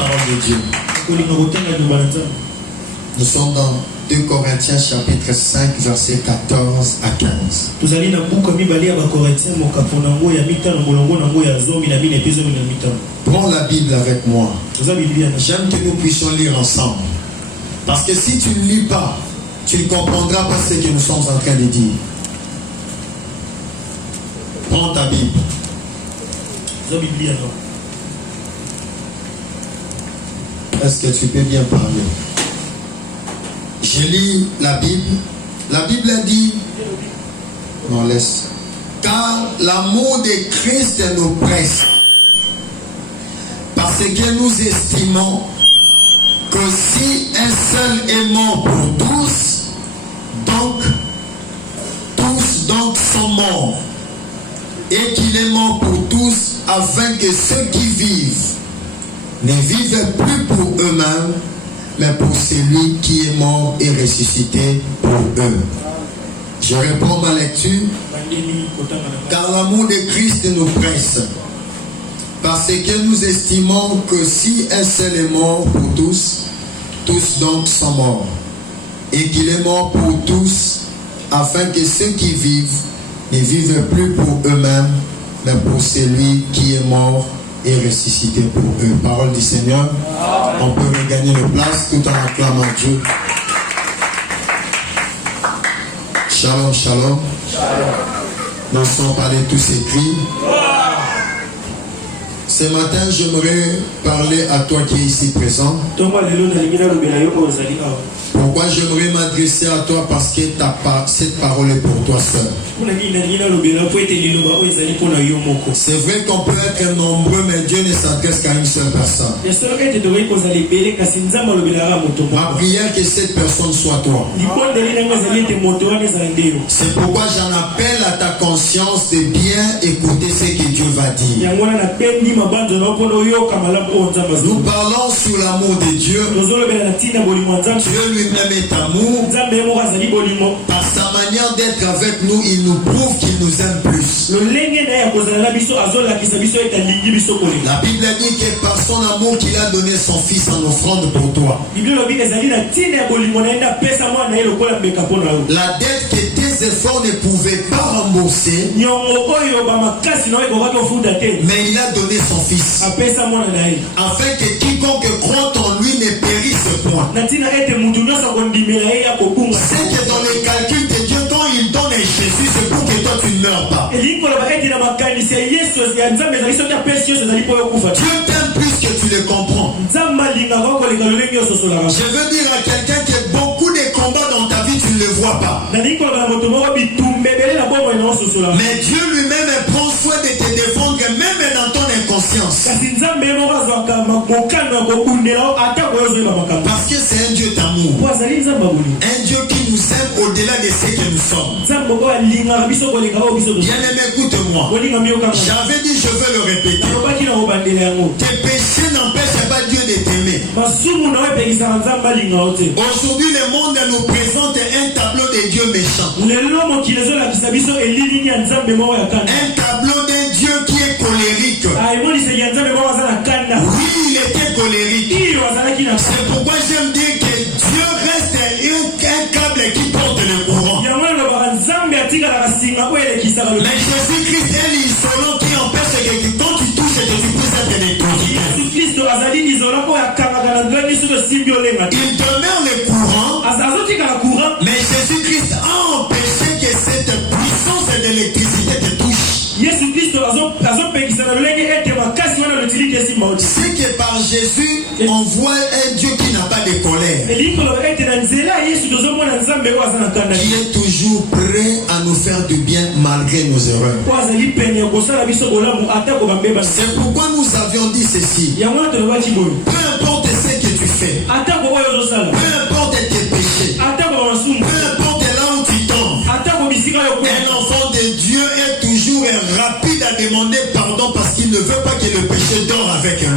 parole de Dieu. Nous sommes dans 2 Corinthiens chapitre 5 versets 14 à 15. Prends la Bible avec moi. J'aime que nous puissions lire ensemble. Parce que si tu ne lis pas, tu ne comprendras pas ce que nous sommes en train de dire. Prends ta Bible. Est-ce que tu peux bien parler? Je lis la Bible. La Bible a dit, non, laisse. Car l'amour de Christ nous presse. Parce que nous estimons que si un seul est mort pour tous, donc sont morts. Et qu'il est mort pour tous, afin que ceux qui vivent ne vivent plus pour eux-mêmes, mais pour celui qui est mort et ressuscité pour eux. Je réponds ma lecture. Car l'amour de Christ nous presse. Parce que nous estimons que si un seul est mort pour tous, tous donc sont morts. Et qu'il est mort pour tous, afin que ceux qui vivent ne vivent plus pour eux-mêmes, mais pour celui qui est mort et ressuscité pour eux. Parole du Seigneur. On peut regagner nos places tout en acclamant Dieu. Shalom, shalom. Nous sommes parlés tous écrits. Ce matin, j'aimerais parler à toi qui es ici présent. Pourquoi j'aimerais m'adresser à toi? Parce que cette parole est pour toi seul. C'est vrai qu'on peut être nombreux, mais Dieu ne s'adresse qu'à une seule personne. Ma prière que cette personne soit toi. C'est pourquoi j'en appelle à ta conscience de bien écouter ce que Dieu va dire. Nous parlons sur l'amour de Dieu. Dieu lui-même est amour. Par sa manière d'être avec nous, il nous prouve qu'il nous aime plus. La Bible dit que par son amour qu'il a donné son fils en offrande pour toi. La dette que tes efforts ne pouvaient pas rembourser, mais il a donné son fils afin que quiconque croit en lui ne périsse point. C'est que dans les calculs de Dieu, quand il donne à Jésus, c'est pour que toi tu ne meurs pas. Dieu t'aime plus que tu le comprends. Je veux dire à quelqu'un que beaucoup de combats dans ta vie, tu ne le vois pas. Mais Dieu lui-même prend soin de te défendre, même dans ton inconscience. Parce que c'est un Dieu d'amour. Un Dieu qui nous aime au-delà de ce que nous sommes. Bien-aimé, écoute-moi. J'avais dit, je veux le répéter. Tes péchés n'empêchent pas Dieu de t'aimer. Aujourd'hui, le monde nous présente un tableau de Dieu méchant. Un tableau d'un Dieu qui est colérique. Oui, il était colérique. C'est pourquoi j'aime dire que Dieu reste un câble qui porte le courant. Mais Jésus-Christ est l'isolant qui empêche que quand tu touches, que tu puisses être électrocuté. Il demeure le courant, mais Jésus-Christ a empêché que cette puissance d'électricité te touche. C'est que par Jésus, on voit un Dieu qui n'a pas de colère, qui est toujours prêt à nous faire du bien malgré nos erreurs. C'est pourquoi nous avions dit ceci. Peu importe ce que tu fais, peu importe tes péchés, peu importe là où tu tombes, un enfant de Dieu est toujours rapide à demander pardon parce qu'il ne veut pas que le péché dort avec lui.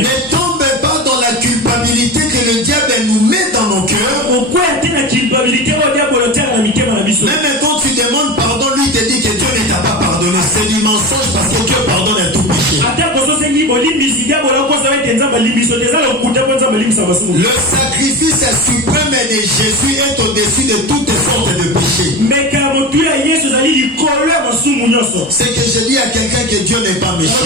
Ne tombe pas dans la culpabilité que le diable nous met dans nos cœurs. Même quand tu demandes pardon, lui te dit que Dieu ne t'a pas pardonné. C'est du mensonge parce que Dieu pardonne sacrifice suprême de Jésus est au-dessus de toutes sortes de péchés. C'est que je dis à quelqu'un que Dieu n'est pas méchant.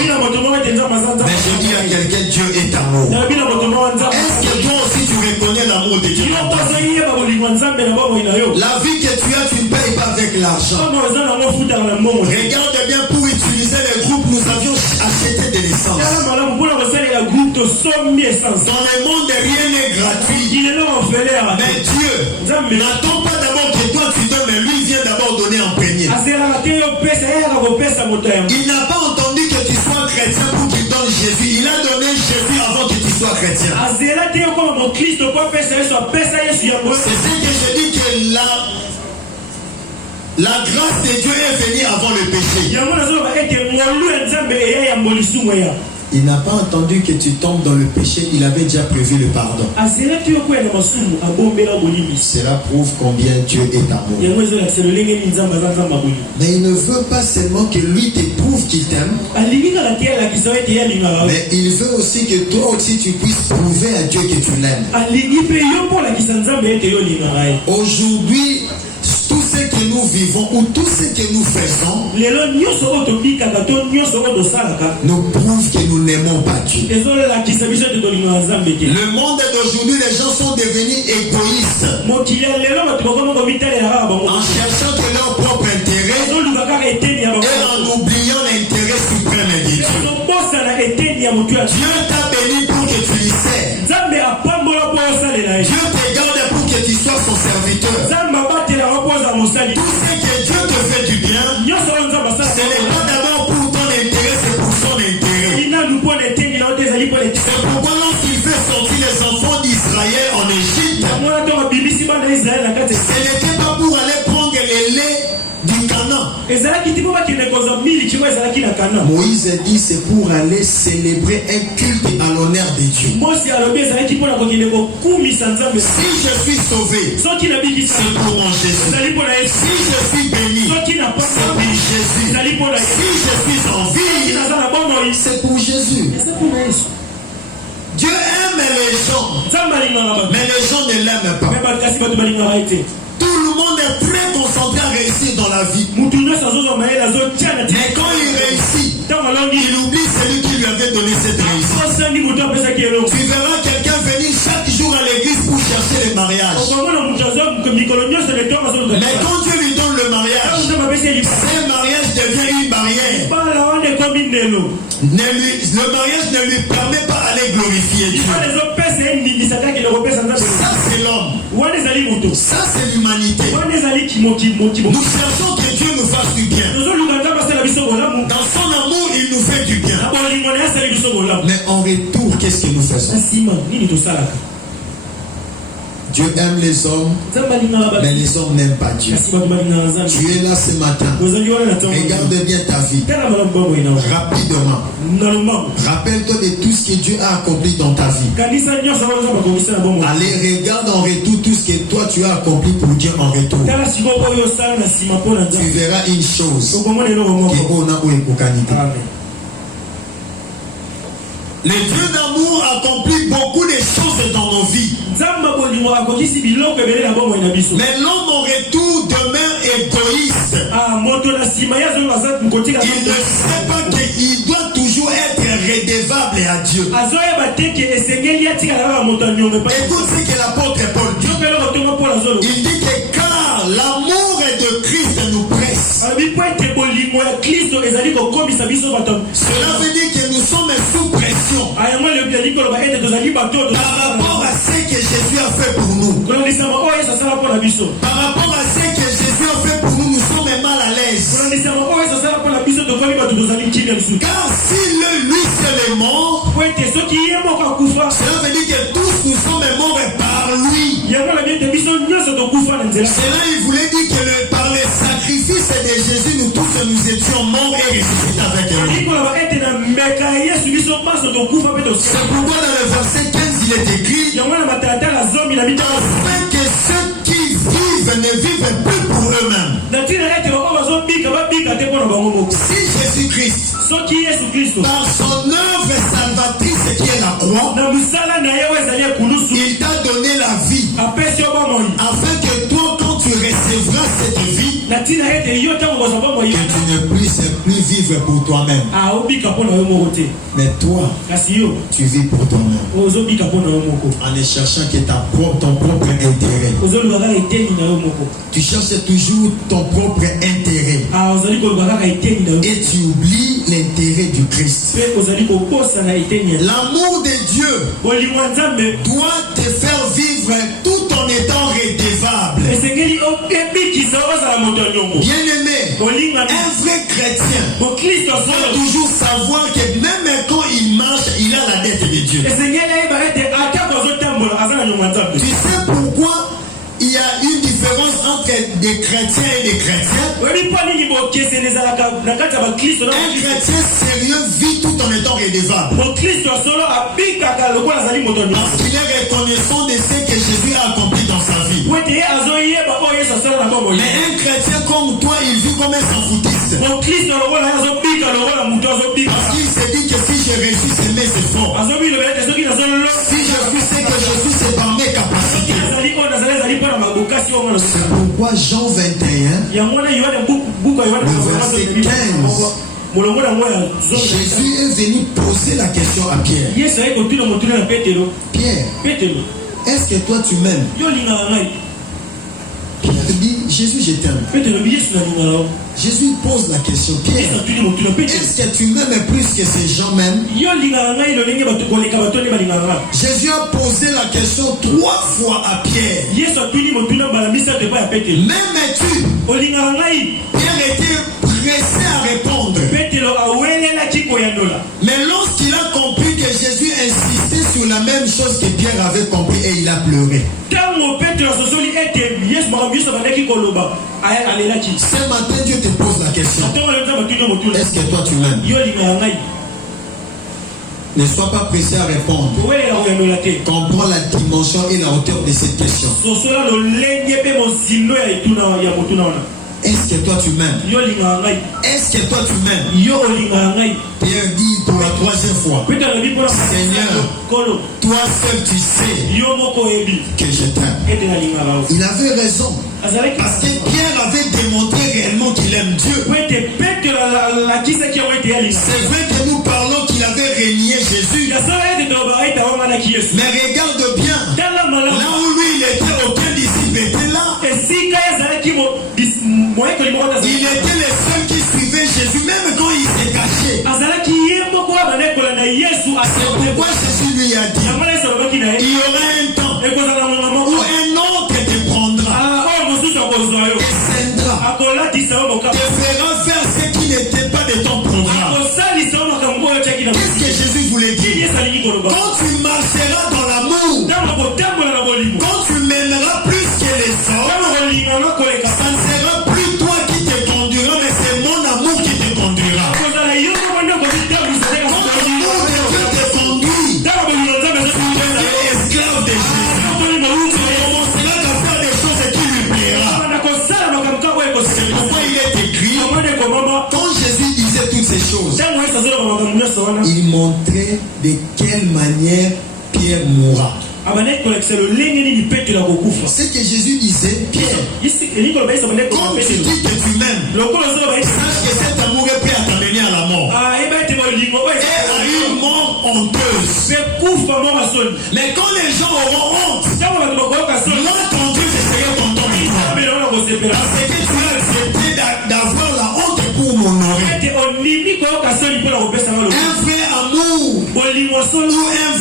Mais je dis à quelqu'un que Dieu est amour. Est-ce que toi aussi tu reconnais l'amour de Dieu? La vie que tu as, tu ne payes pas avec l'argent. Regarde bien, pour utiliser les groupes, nous avions acheté de l'essence. Dans le monde, rien n'est gratuit. Mais Dieu n'attend pas d'abord que toi tu donnes, mais lui vient d'abord donner en premier. Il n'a pas entendu que tu sois chrétien pour qu'il donne Jésus. Il a donné Jésus avant que tu sois chrétien. C'est ce que je dis, que la grâce de Dieu est venue avant le péché. Il n'a pas entendu que tu tombes dans le péché, il avait déjà prévu le pardon. Cela prouve combien Dieu est amour. Mais il ne veut pas seulement que lui te prouve qu'il t'aime, mais il veut aussi que toi aussi tu puisses prouver à Dieu que tu l'aimes. Aujourd'hui, tout ce que nous vivons ou tout ce que nous faisons nous prouve que nous n'aimons pas Dieu. Le monde d'aujourd'hui, les gens sont devenus égoïstes en cherchant que leur propre intérêt et en oubliant l'intérêt suprême de Dieu. Dieu t'a béni pour que tu lui sers. Dieu te garde pour que tu sois son serviteur. Tout ce que Dieu te fait du bien, ce n'est pas d'abord pour ton intérêt, c'est pour son intérêt. C'est pourquoi lorsqu'il fait sortir les enfants d'Israël en Égypte, ce n'était pas pour aller prendre le lait du Canaan. Moïse dit c'est pour aller célébrer un culte à l'honneur de Dieu. Si je suis sauvé, c'est pour mon Jésus. Si je suis béni, c'est pour Jésus. Si je suis en vie, c'est pour Jésus. Dieu aime les gens, mais les gens ne l'aiment pas. Tout le monde est très concentré à réussir dans la vie. Mais quand il réussit, il oublie celui qui lui avait donné cette réussite. Tu verras quelqu'un venir chaque jour à l'église pour chercher le mariage. Mais quand Dieu lui donne le mariage, ce mariage devient une barrière. Le mariage ne lui permet pas d'aller glorifier Dieu. Ça c'est l'homme. Ça c'est l'humanité. Nous cherchons que Dieu nous fasse du bien. Dans son amour, il nous fait du bien. Mais en retour, qu'est-ce que nous faisons? Dieu aime les hommes, mais les hommes n'aiment pas Dieu. Tu es là ce matin. Regarde bien ta vie. Rapidement. Rappelle-toi de tout ce que Dieu a accompli dans ta vie. Allez, regarde en retour tout ce que toi tu as accompli pour Dieu en retour. Tu verras une chose. Le Dieu d'amour accomplit beaucoup de choses dans nos vies. Mais l'homme en retour demeure égoïste. Il ne sait pas qu'il doit toujours être redevable à Dieu. Écoute ce que l'apôtre Paul dit. Il dit que car l'amour de Christ nous presse. Cela veut dire que nous sommes sous pression par rapport à ce que Jésus a fait pour nous. Par rapport à ce que Jésus a fait pour nous, nous sommes mal à l'aise. Car si lui seul est mort, cela veut dire que tous nous sommes morts par lui. Cela il voulait dire que par le sacrifice de Jésus, nous tous nous étions morts et ressuscités avec lui. C'est pourquoi dans le verset 15 il est écrit afin que ceux qui vivent ne vivent plus pour eux-mêmes. Si Jésus-Christ par son œuvre salvatrice qui est la croix, il t'a donné la vie, afin que toi, quand tu recevras cette vie, que tu ne puisses plus vivre pour toi-même, mais toi, tu vis pour toi-même, en ne cherchant que ton propre intérêt. Tu cherches toujours ton propre intérêt et tu oublies l'intérêt du Christ. L'amour de Dieu doit te faire vivre tout en étant redevable. Bien-aimé, un vrai chrétien doit toujours savoir que même quand il marche, il a la dette de Dieu. Tu sais pourquoi il y a une différence entre des chrétiens et des chrétiens? Un chrétien sérieux vit tout en étant redevable, parce qu'il est reconnaissant de ce que Jésus a accompli dans sa vie. Mais un chrétien comme toi, il vit comme un sans-foutiste, parce qu'il se dit que si je réussis, c'est mes efforts, si je suis ce que je suis, c'est par mes capacités. C'est pourquoi Jean 21, le verset 15, Jésus est venu poser la question à Pierre. Pierre, est-ce que toi tu m'aimes? Pierre dit, Jésus, je t'aime. Jésus pose la question, Pierre, est-ce que tu m'aimes plus que ces gens m'aiment? Jésus a posé la question 3 fois à Pierre. M'aimes-tu? Pierre était pressé à répondre. Mais lorsqu'il a compris que Jésus insistait sur la même chose que Pierre avait compris, et il a pleuré. Ce matin, Dieu te pose la question, est-ce que toi tu m'aimes? Ne sois pas pressé à répondre. Comprends la dimension et la hauteur de cette question. Est-ce que toi tu m'aimes? Est-ce que toi tu m'aimes? Pierre dit pour la 3e fois, Seigneur, toi seul tu sais que je t'aime. Il avait raison, parce que Pierre avait démontré réellement qu'il aime Dieu. C'est vrai que nous parlons qu'il avait régné Jésus, mais regarde bien, là où lui il était, aucun disciple était là. Il était le seul qui suivait Jésus, même quand il s'est caché. C'est pourquoi Jésus lui a dit, il y aura un temps où un autre te prendra, te descendra, te fera faire ce qui n'était pas de ton programme. Qu'est-ce que Jésus voulait dire? Quand tu marcheras dans l'amour, quand tu m'aimeras plus que les autres, ça ne sera plus toi qui te conduira, mais c'est mon amour qui te conduira. Quand l'amour de Dieu te conduit, tu seras esclave de Jésus. Tu commenceras à faire des choses qui lui plaira. C'est pourquoi il est écrit, quand Jésus disait toutes ces choses, il montrait de quelle manière Pierre mourra. Ce que Jésus disait, Pierre, quand tu dis que tu m'aimes, sache que cet amour est prêt à t'amener à la mort. Et à une mort honteuse. Mais quand les gens auront honte, moi ton Dieu, je serai content de toi. Parce que tu as accepté d'avoir la honte pour m'honorer. Un vrai amour ou un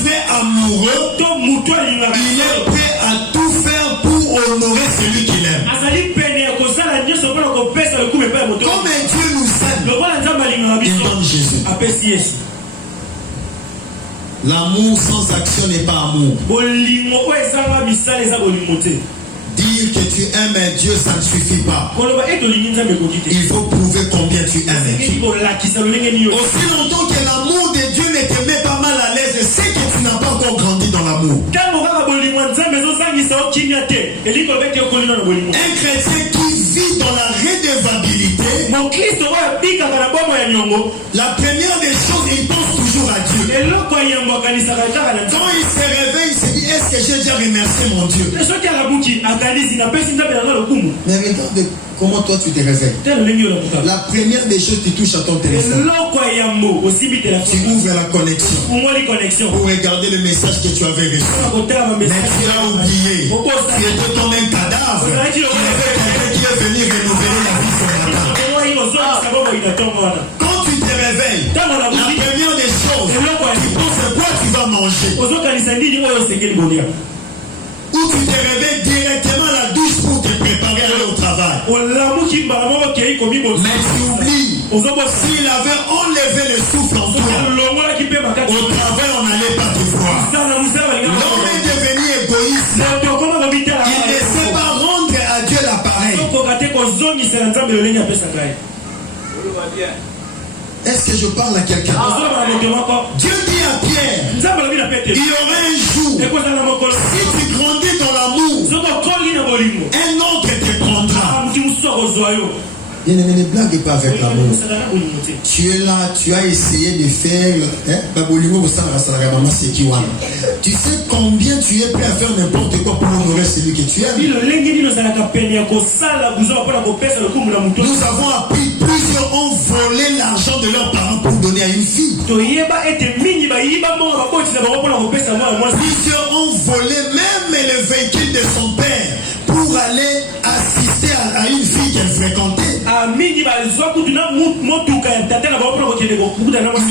vrai amoureux, il est prêt à tout faire pour honorer celui qu'il aime. Comme Dieu nous aime, il donne Jésus. L'amour sans action n'est pas amour. Dire que tu aimes Dieu, ça ne suffit pas. Il faut prouver combien tu aimes Dieu. Aussi longtemps que l'amour de Dieu ne te met pas mal à l'aise, c'est que tu n'as pas encore grandi dans l'amour. Un chrétien qui vit dans la redevabilité La première des choses, il pense toujours à Dieu. Quand il se réveille, il se dit, est-ce que j'ai déjà remercié mon Dieu? Mais regarde comment toi tu te réveilles. La première des choses, tu touches à ton téléphone. Tu ouvres la connexion pour regarder le message que tu avais reçu. Mais tu as oublié. Tu étais comme un cadavre. Tu avais quelqu'un qui est venu renouveler la vie ce matin. Quand tu te réveilles, la première des choses, tu penses quoi tu vas manger. Ou tu te réveilles directement à la douche pour te préparer à aller au travail. Mais tu oublies, s'il avait enlevé le souffle en toi, au travail on n'allait pas te voir. L'homme est devenu égoïste. Il ne sait pas rendre à Dieu l'appareil. Est-ce que je parle à quelqu'un? Dieu dit à Pierre, il y aura un jour, si tu grandis dans l'amour, un autre te prendra. Bien aimé, ne blague pas avec l'amour. Tu es là, tu as essayé de faire. Tu sais combien tu es prêt à faire n'importe quoi pour honorer celui que tu aimes. Nous avons appris, plusieurs ont volé l'argent de leurs parents pour donner à une fille. Plusieurs ont volé même le véhicule de son père pour aller assister à une fille qu'elle fréquentait. Il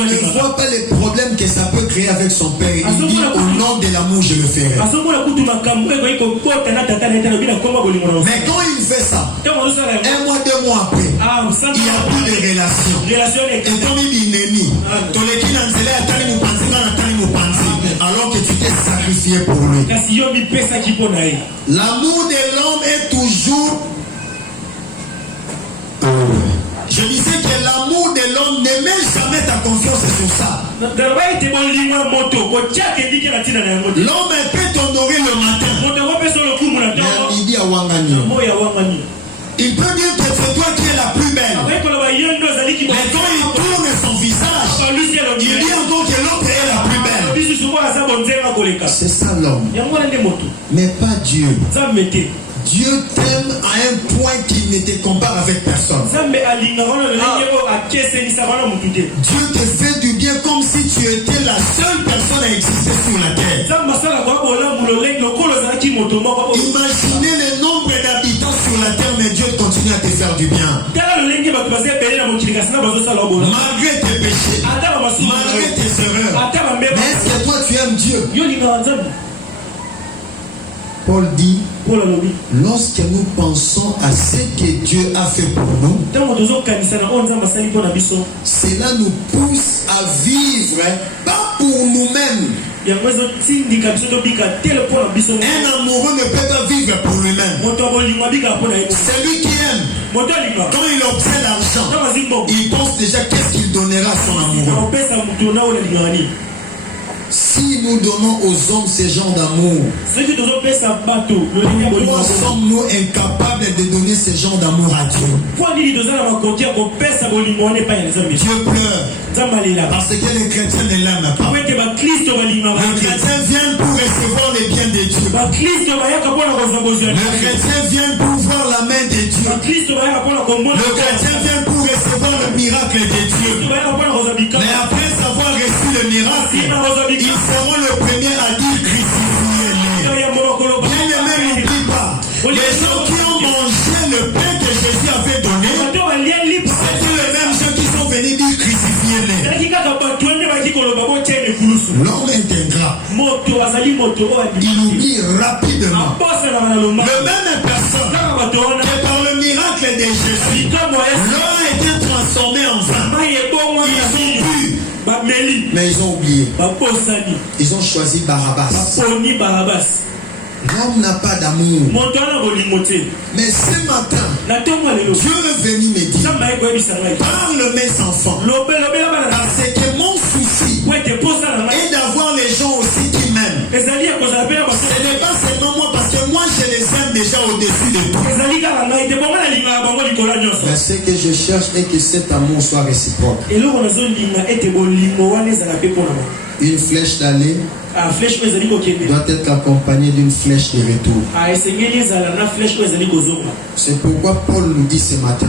ne voit pas les problèmes que ça peut créer avec son père. Il dit au nom de l'amour je le ferai. Mais quand il fait ça, un mois, 2 mois après, il n'y a plus de relation. Et comme il dit Némi, alors que tu t'es sacrifié pour lui. L'amour de l'homme est toujours... Je disais que l'amour de l'homme ne met jamais ta confiance sur ça. L'homme peut t'honorer le matin. Il peut dire que c'est toi qui es la plus belle. Mais quand il tourne son visage, il dit encore que l'autre est la plus belle. C'est ça l'homme. Mais pas Dieu. Dieu t'aime à un point qu'il ne te compare avec personne. Dieu te fait du bien comme si tu étais la seule personne à exister sur la terre. Imaginez le nombre d'habitants sur la terre, mais Dieu continue à te faire du bien. Malgré tes péchés, malgré tes erreurs. Mais est-ce que toi tu aimes Dieu? Paul dit, lorsque nous pensons à ce que Dieu a fait pour nous, cela nous pousse à vivre, pas pour nous-mêmes. Un amoureux ne peut pas vivre pour lui-même. Celui qui aime, quand il obtient l'argent, il pense déjà qu'est-ce qu'il donnera à son amoureux. Si nous donnons aux hommes ce genre d'amour, pourquoi sommes-nous incapables de donner ce genre d'amour à Dieu? Dieu pleure parce que les chrétiens ne l'aiment pas. Les chrétiens viennent pour recevoir les biens de Dieu. Les chrétiens viennent pour voir la main de Dieu. Les chrétiens viennent pour recevoir le miracle de Dieu. Mais après avoir reçu le miracle, ils seront le premier à dire crucifiez-les. Bien aimé, n'oublie pas, les gens qui ont mangé le pain que Jésus avait donné, c'était les mêmes gens qui sont venus dire crucifiez-les. L'homme est ingrat. Il oublie rapidement. Le même personne que par le miracle de Jésus, l'eau a été transformée en vin. Mais ils ont oublié. Ils ont choisi Barabbas. L'homme n'a pas d'amour. Mais ce matin, Dieu est venu me dire, parle mes enfants. Parce que mon souci est d'avoir les gens aussi qui m'aiment. Ce n'est pas seulement moi, parce que moi je les aime déjà au-dessus de tout. Mais ce que je je cherche est que cet amour soit réciproque. Une flèche d'aller doit être accompagnée d'une flèche de retour. C'est pourquoi Paul nous dit ce matin.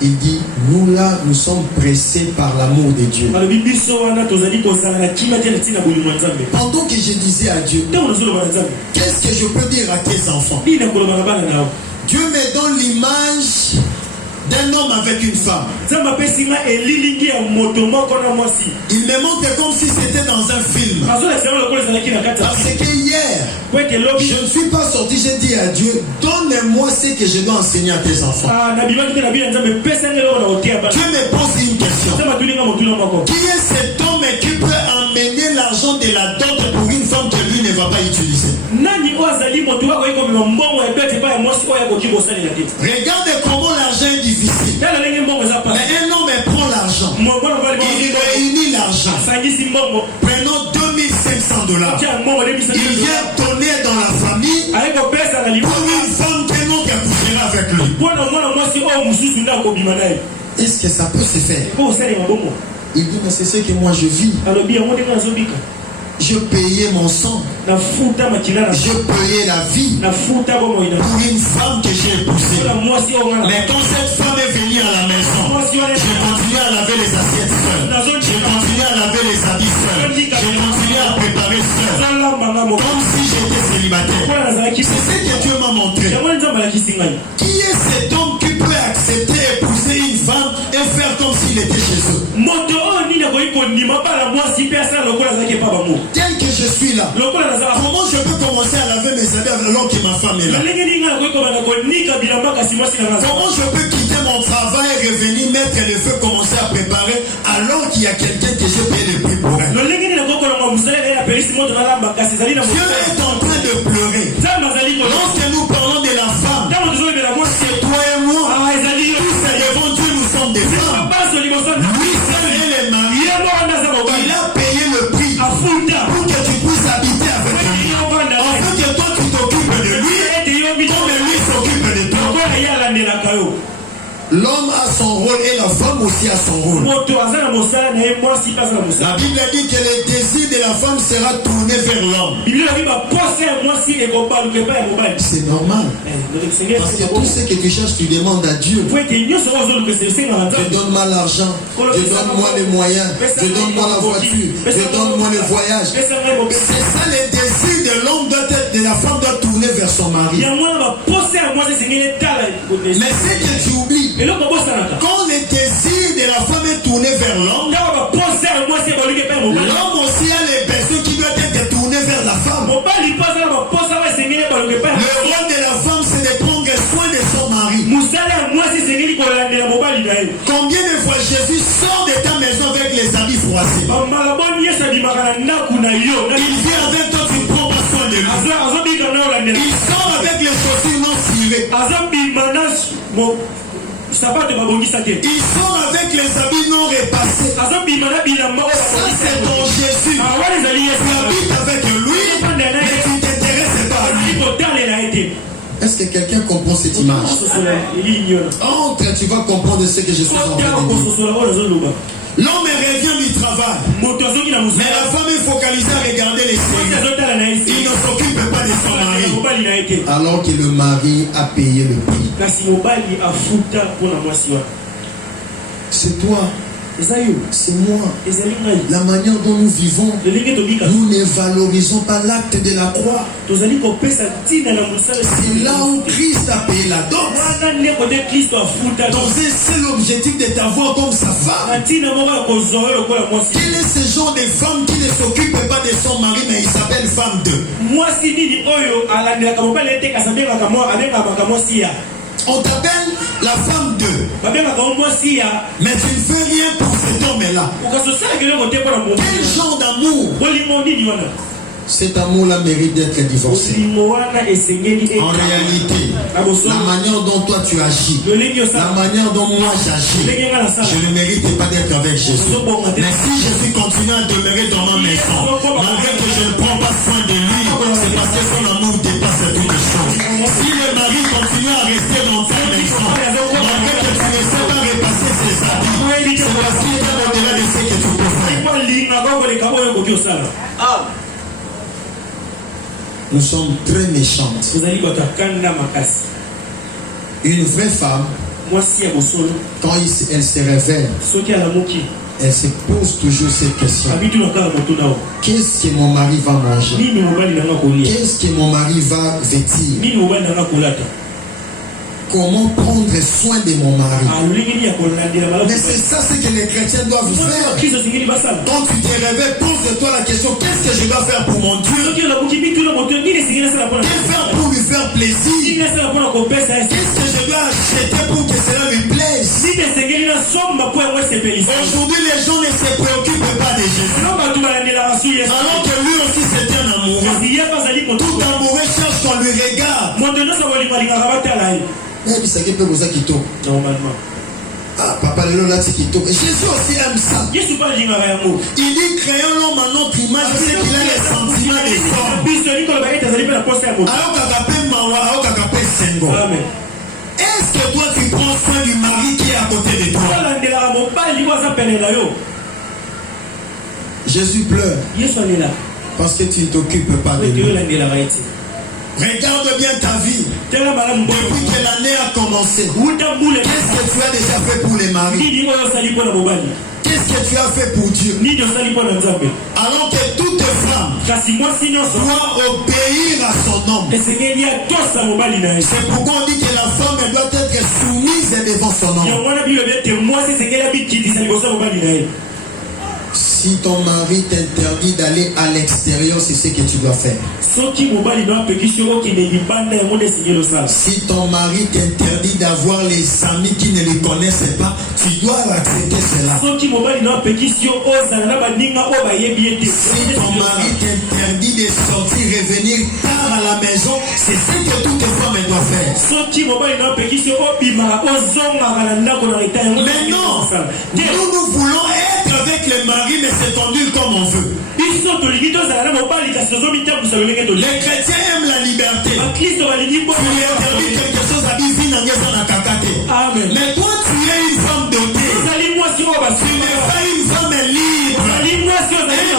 Il dit, nous là, nous sommes pressés par l'amour de Dieu. Pendant que je disais à Dieu, qu'est-ce que je peux dire à tes enfants? Dieu me donne l'image d'un homme avec une femme. Il me montre comme si c'était dans un film. Parce que hier, je ne suis pas sorti, j'ai dit à Dieu, donne-moi ce que je dois enseigner à tes enfants. Dieu me pose une question. Qui est cet homme qui peut amener l'argent de la dot pour une femme que lui ne va pas utiliser? Regarde comment l'argent est difficile. Mais un homme prend l'argent. Il réunit l'argent. Prenons $2500. Il vient donner dans la famille pour une femme que l'on accouchera avec lui. Est-ce que ça peut se faire? Il dit, mais c'est ce que moi je vis. Je payais mon sang. Je payais la vie pour une femme que j'ai épousée. Mais quand cette femme est venue à la maison, j'ai continué à laver les assiettes seul. J'ai continué à laver les habits seul. J'ai continué à préparer seul. Comme si j'étais célibataire. C'est ce que Dieu m'a montré. Qui est cet homme qui peut accepter épouser une femme et faire comme s'il était chez eux? Tel que je suis là, comment je peux commencer à laver mes habits alors que ma femme est là? Comment je peux quitter mon travail et revenir mettre le feu, commencer à préparer alors qu'il y a quelqu'un que j'ai payé le prix pour elle? Dieu est en train de pleurer. Lorsque nous parlons de la femme, c'est toi et moi. Tous devant Dieu, nous sommes des femmes. Lui seul est le mari. Il a payé le prix pour que tu puisses habiter avec lui. Afin que toi tu t'occupes de lui, comme lui s'occupe de toi. L'homme a son rôle et la femme aussi a son rôle. La Bible dit que le désir de la femme sera tourné vers l'homme. C'est normal. Parce que tout ce que tu cherches, tu demandes à Dieu. Je donne-moi l'argent, je donne-moi les moyens, je donne-moi la voiture, je donne-moi le voyage. C'est ça le désir de l'homme doit être, de la femme doit tourner vers son mari. Mais c'est que tu oublies. Quand le désir de la femme est tourné vers l'homme, l'homme aussi a les besoins qui doivent être tournés vers la femme. Le rôle de la femme, c'est de prendre soin de son mari. Combien de fois Jésus sort de ta maison avec les habits froissés? Il vient avec toi, tu prends pas soin de lui. Il sort avec les chaussures non cirées. Il sort avec les habits non repassés. Ça c'est ton Jésus. Tu habites avec lui, mais tu ne t'intéresses pas à lui. Est-ce que quelqu'un comprend cette image? Entre, tu vas comprendre ce que je suis en train de dire. L'homme revient du travail, mais la femme est focalisée à regarder les séries. Il ne s'occupe pas de son mari, alors que le mari a payé le prix. C'est toi, c'est moi. La manière dont nous vivons, nous ne valorisons pas l'acte de la croix. C'est là où Christ a payé la dot, dans un seul objectif de t'avoir comme sa femme. Quel est ce genre de femme qui ne s'occupe pas de son mari, mais il s'appelle femme 2? On t'appelle la femme 2, mais tu ne fais rien pour cet homme-là. Quel genre d'amour? Cet amour-là mérite d'être divorcé. En réalité, la manière dont toi tu agis, la manière dont moi j'agis, je ne mérite pas d'être avec Jésus. Mais si Jésus continue à demeurer dans ma maison, malgré que je ne prends pas soin de lui, c'est parce que son amour dépasse toutes les choses. Si le mari continue à rester dans ta maison, malgré Nous sommes très méchantes. Une vraie femme, quand elle se révèle, elle se pose toujours cette question. Qu'est-ce que mon mari va manger? Qu'est-ce que mon mari va vêtir? Comment prendre soin de mon mari? Mais c'est ça ce que les chrétiens doivent faire. Quand tu te réveilles, pose-toi la question: qu'est-ce que je dois faire pour mon Dieu? Que faire pour lui faire plaisir? Qu'est-ce que je dois acheter pour que cela lui plaise? Aujourd'hui, les gens ne se préoccupent pas de Jésus, alors que lui aussi c'est un amoureux. Tout amoureux cherche qu'on lui regarde. Normalement. Ah, papa, Jésus aussi aime ça. Il dit: créons l'homme à notre image, c'est qu'il a les sentiments des hommes. Est-ce que toi tu prends soin du mari qui est à côté de toi? Jésus pleure parce que tu ne t'occupes pas de lui. Regarde bien ta vie. Depuis que l'année a commencé, qu'est-ce que tu as déjà fait pour les maris? Qu'est-ce que tu as fait pour Dieu? Alors que toute femme doit obéir à son homme. C'est pourquoi on dit que la femme elle doit être soumise devant son homme. Si ton mari t'interdit d'aller à l'extérieur, c'est ce que tu dois faire. Si ton mari t'interdit d'avoir les amis qui ne les connaissent pas, tu dois accepter cela. Si ton mari t'interdit de sortir et revenir tard à la maison, c'est ce que toute femme doit faire. Mais non, nous voulons être avec les maris, mais c'est conduire comme on veut. Les chrétiens aiment la liberté. Tu lui interdis quelque chose à dire: mais toi tu es une femme dotée. Tu n'es pas une femme libre. Un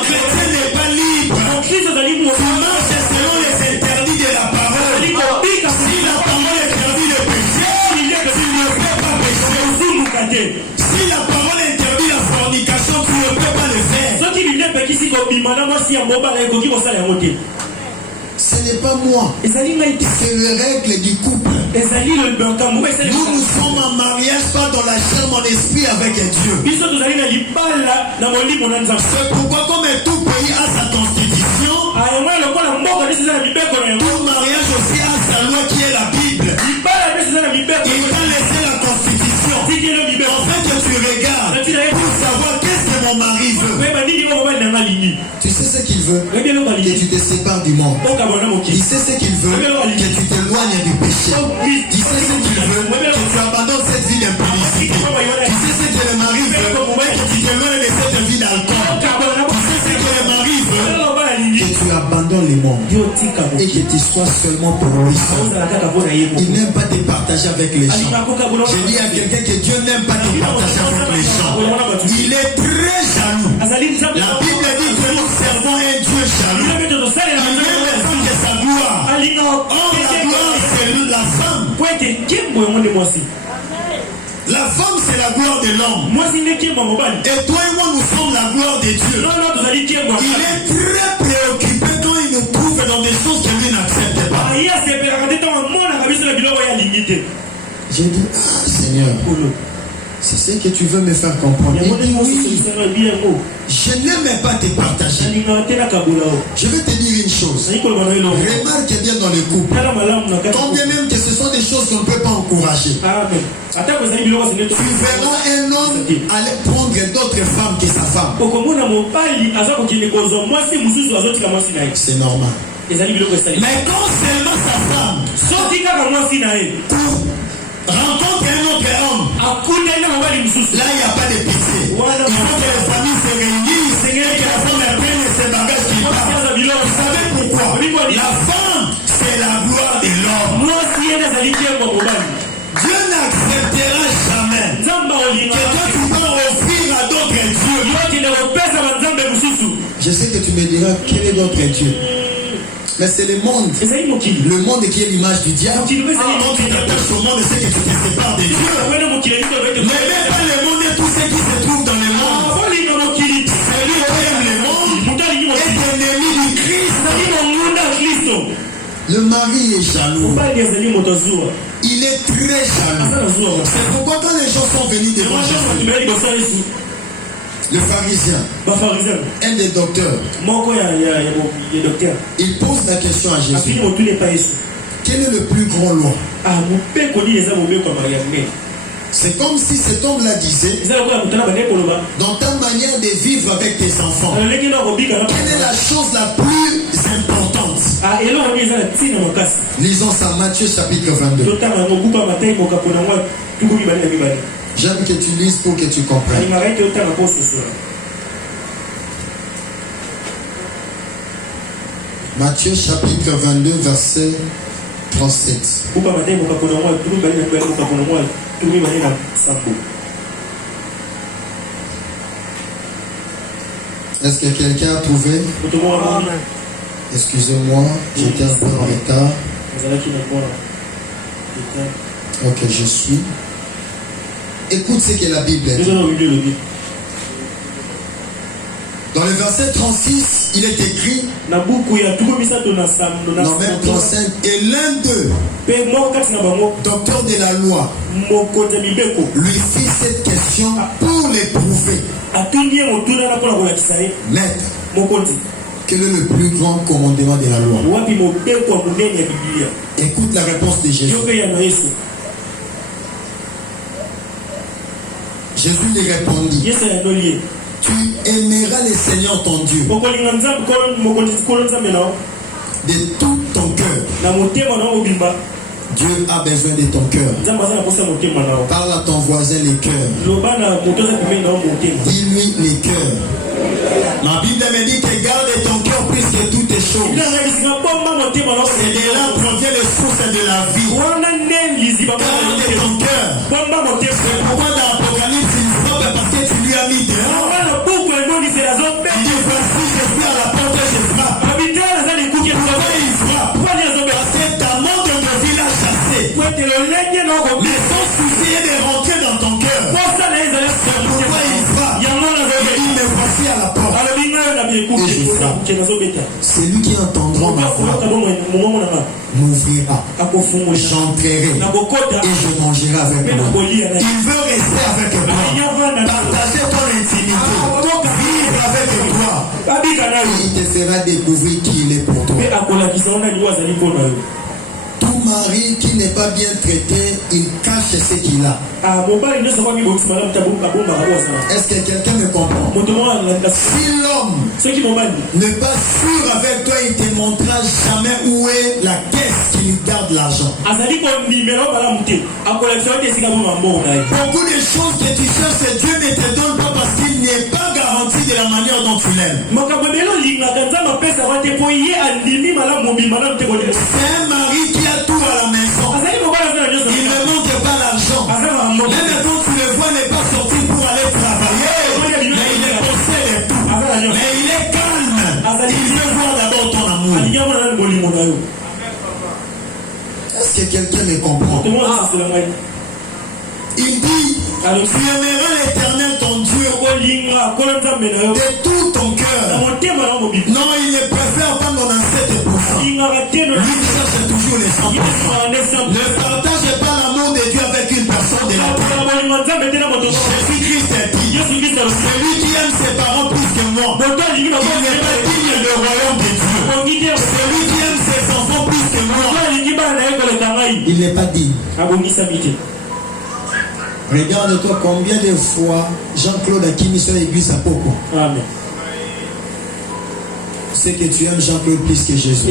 chrétien n'est pas libre. Tu marches selon les interdits de la parole. Si la parole interdit le péché, tu ne peux pas pécher. Si la parole interdit la fornication, tu ne peux pas le faire. Ce n'est pas moi, c'est les règles du couple. Nous sommes en mariage, pas dans la chair, mon esprit avec Dieu. C'est pourquoi, comme tout pays a sa constitution, tout mariage aussi a sa loi qui est la Bible. Il va laisser la constitution. En fait, tu regardes pour savoir qu'est-ce que mon mari veut. Tu sais ce qu'il veut? Que tu te sépares du monde. Il sait ce qu'il veut, que tu t'éloignes du péché. Il sait ce qu'il veut, que tu abandonnes cette vie d'impudicité. Tu sais ce que le mari veut, que tu t'éloignes de cette vie d'alcool. Tu sais ce que le mari veut, que tu abandonnes le monde et que tu sois seulement pour lui. Il n'aime pas te partager avec les gens. J'ai dit à quelqu'un que Dieu n'aime pas te partager avec les gens. Il est très jaloux. La Bible dit que nous servons un Dieu jaloux. Il n'aime que sa gloire. Or, la gloire, c'est la femme. La femme, c'est la gloire de l'homme. Et toi et moi, nous sommes la gloire de Dieu. Il est très préoccupé quand il nous trouve dans des choses que lui n'accepte pas. J'ai dit: ah, Seigneur, c'est ce que tu veux me faire comprendre. Il dit: oui, je n'aime pas te partager. Je vais te dire une chose. Remarque bien dans le couple. Combien même que ce sont des choses qu'on ne peut pas encourager. Tu verras un homme aller prendre d'autres femmes que sa femme. C'est normal. Mais quand seulement sa femme rencontre un autre homme, là il n'y a pas de pitié. Il faut que les familles se réunissent et que la femme prenne ses bagages qui partent. Vous savez pourquoi? La femme, c'est la gloire de l'homme. Dieu n'acceptera jamais que toi tu vas offrir à d'autres dieux Je sais que tu me diras quel est notre Dieu. Mais c'est le monde. Le monde qui est l'image du diable. Quand tu t'attaches au monde, c'est que tu te sépares des dieux. Mais même pas le monde et tout ce qui se trouve dans le monde. Celui qui aime le monde est ennemi du Christ. Le mari est jaloux. Il est très jaloux. C'est pourquoi quand les gens sont venus devant Jésus, le pharisien, un des docteurs, il pose la question à Jésus. Quel est le plus grand loi? C'est comme si cet homme-là disait, dans ta manière de vivre avec tes enfants, quelle est la chose la plus importante? Lisons ça, Matthieu chapitre 22. J'aime que tu lises pour que tu comprennes. Matthieu chapitre 22, verset 37. Est-ce que quelqu'un a trouvé? Excusez-moi, j'étais un peu en retard. Ok, je suis. Écoute ce que la Bible dit. Dans le verset 36, il est écrit, non, même 35, et l'un d'eux, docteur de la loi, lui fit cette question pour l'éprouver. Maître, quel est le plus grand commandement de la loi? Écoute la réponse de Jésus. Jésus lui répondit, tu aimeras le Seigneur ton Dieu de tout ton cœur. Dieu a besoin de ton cœur. Parle à ton voisin les cœurs. Dis-lui les cœurs. Ma Bible me dit que garde ton cœur plus que toutes tes choses. C'est de là provient les sources de la vie. Garde ton cœur. C'est pourquoi dans l'Apocalypse, il frappe parce que tu lui as mis dehors. Il dit, voici, je suis à la porte et je frappe. Pourquoi il frappe? Parce que ta main de ta vie l'a chassé. Mais son souci est de rentrer dans ton cœur. C'est pourquoi il frappe. Il dit, me voici à la porte. Et je frappe. Celui qui entendra ma voix m'ouvrira. J'entrerai et je mangerai avec moi. Il veut rester avec moi. Partager ton intimité. Vivre avec toi. Et il te fera découvrir qui il est pour toi. Tout mari qui n'est pas bien traité, il cache ce qu'il a. Est-ce que quelqu'un me comprend? Si l'homme n'est pas sûr avec toi, il ne te montrera jamais où est la caisse qui lui garde l'argent. Beaucoup de choses que tu cherches, Dieu ne te donne pas parce qu'il n'est pas garanti de la manière dont tu l'aimes. C'est un mari qui a tout à la maison. Il ne manque pas l'argent. Même quand tu le vois n'est pas sorti pour aller travailler, mais il est possède tout. Mais il est calme. Il veut voir d'abord ton amour. Est-ce que quelqu'un me comprend? Il dit, tu aimeras l'Éternel ton Dieu de tout ton cœur. Non, il ne préfère pas 97%. Lui cherche toujours les 100%. Ne partage pas l'amour de Dieu avec une personne de la terre. Jésus-Christ a dit, celui qui aime ses parents plus que moi, il n'est pas digne du royaume de Dieu. Celui qui aime ses enfants plus que moi, il n'est pas digne. Regarde-toi combien de fois Jean-Claude a quitté sur l'église à Popo. Amen. C'est que tu aimes Jean-Claude plus que Jésus.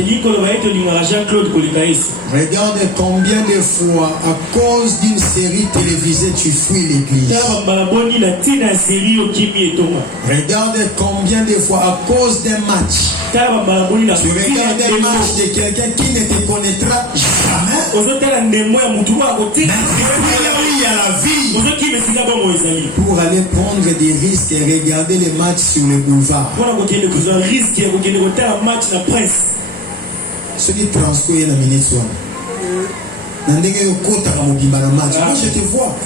Regarde combien de fois, à cause d'une série télévisée, tu fuis l'église. Regarde combien de fois, à cause d'un match, tu regardes un match de quelqu'un qui ne te connaîtra jamais. Mais c'est là où il y a la vie. Pour aller prendre des risques et regarder les matchs sur le boulevard. Ce qui transcourt la minute soit. Moi je te vois.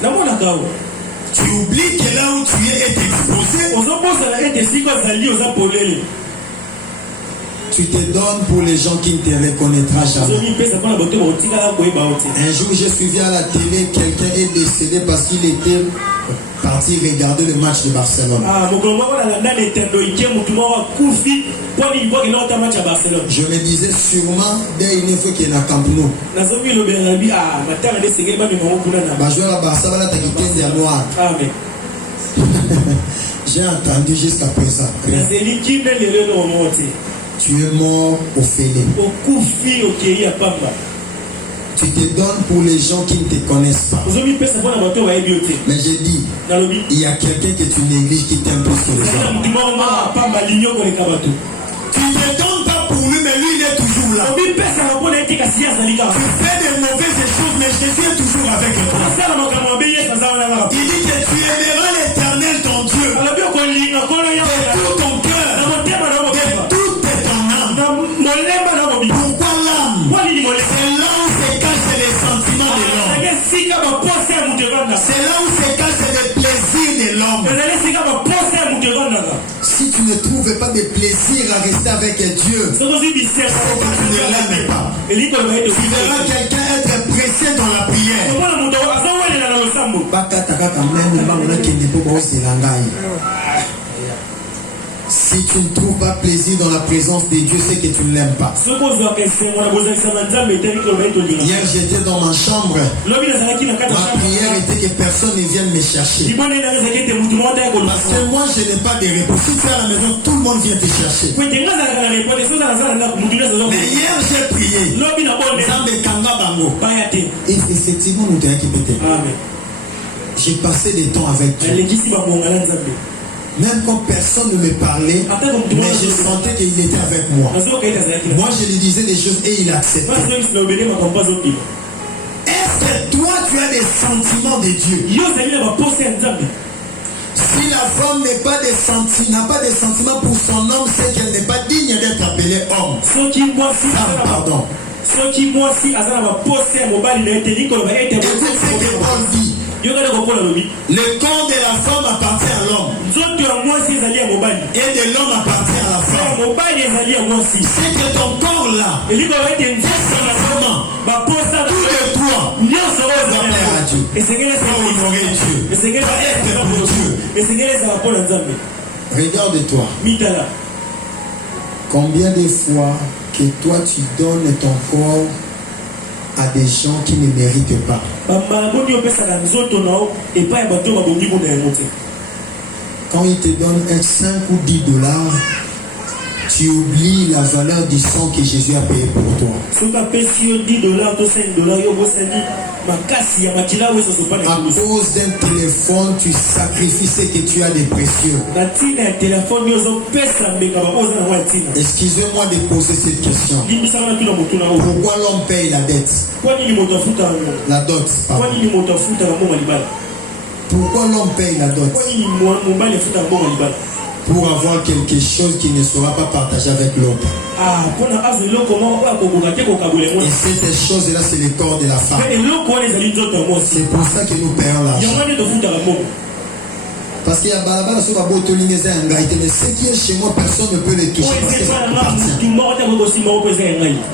Tu oublies que là où tu es exposé. Tu te donnes pour les gens qui ne te reconnaîtront jamais. Un jour, j'ai suivi à la télé, quelqu'un est décédé parce qu'il était parti regarder le match de Barcelone. Je me disais sûrement, dès une fois qu'il y a un Camp Nou. J'ai entendu jusqu'à présent. Tu es mort au fêlé. Tu te donnes pour les gens qui ne te connaissent pas. Mais j'ai dit, il y a quelqu'un que tu négliges qui t'impose sur les hommes. Tu ne te donnes pas pour lui, mais lui il est toujours là. Tu fais des mauvaises choses, mais Jésus est toujours avec toi. Il dit que tu aimeras l'Éternel ton Dieu de tout ton cœur, de toute ton âme. Pourquoi l'âme? C'est là où se cachent les sentiments de l'homme. C'est là où se cachent les plaisirs de l'homme. Si tu ne trouves pas de plaisir à rester avec Dieu, c'est que tu ne l'aimes pas. Tu verras quelqu'un être pressé dans la prière. Si tu ne trouves pas plaisir dans la présence de Dieu, c'est que tu ne l'aimes pas. Hier, j'étais dans ma chambre. Ma prière était que personne ne vienne me chercher. Parce que moi, je n'ai pas de repos. Si tu es à la maison, tout le monde vient te chercher. Mais hier, j'ai prié. Et effectivement, nous t'avons équipé. J'ai passé des temps avec Dieu. Même quand personne ne me parlait, mais je sentais qu'il était avec moi. Moi, je lui disais des choses et il acceptait. Est-ce que toi, tu as des sentiments de Dieu? Si la femme n'a pas de sentiments pour son homme, c'est qu'elle n'est pas digne d'être appelée homme. Pardon. Le corps de la femme appartient à l'homme. Et de l'homme appartient à la femme. C'est que ton corps là, c'est seulement tout de toi doit plaire à Dieu. Pour honorer Dieu. Être pour Dieu. Regarde-toi. Combien de fois que toi tu donnes ton corps à des gens qui ne méritent pas. Quand ils te donnent 5 ou 10 $, tu oublies la valeur du sang que Jésus a payé pour toi. À cause d'un téléphone, tu sacrifies ce que tu as de précieux. Excusez-moi de poser cette question. Pourquoi l'homme paye la dette? La dot, pardon. Pourquoi l'homme paye la dot? Pour avoir quelque chose qui ne sera pas partagé avec l'autre. Et cette chose-là, c'est le corps de la femme. C'est pour ça que nous payons l'argent. Parce qu'il y a balabala sur la botte mais ce qui est chez moi, personne ne peut le toucher. Parce que ça appartient.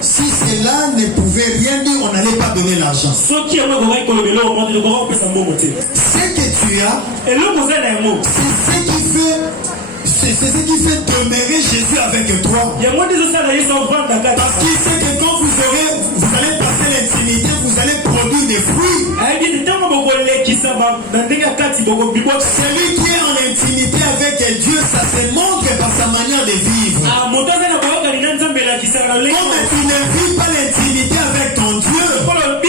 Si cela ne pouvait rien dire, on n'allait pas donner l'argent. Ce que tu as, c'est ce qui fait demeurer Jésus avec toi. Parce qu'il sait que quand vous allez passer l'intimité, vous allez produire des fruits. Celui qui est en intimité avec Dieu, ça se montre par sa manière de vivre. Comme tu ne vis pas l'intimité avec ton Dieu, tu